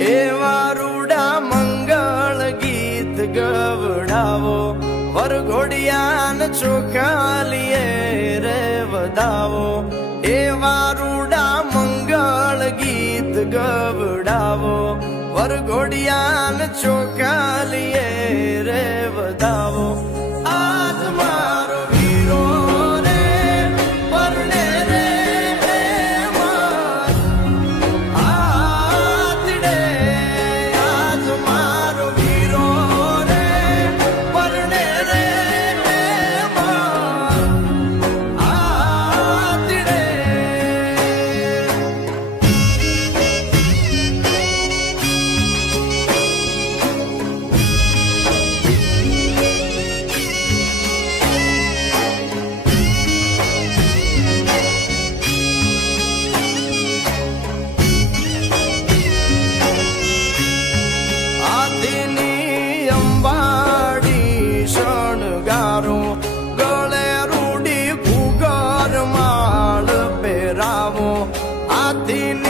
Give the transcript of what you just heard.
એવા રૂડા મંગળ ગીત ગવડાવો વરઘોડિયાન ચોખાલીએ રે વધાવો એવા રૂડા મંગળ ગીત ગવડાવો વરઘોડિયાન ચોખાલીએ રે વધાવો આજ મારો વીરો રે પરણે રે આતડે આજ મારો વીરો રે પરણે રે આતડે ગળે રૂડી ભૂગર માળ પહેરાવો હાથીની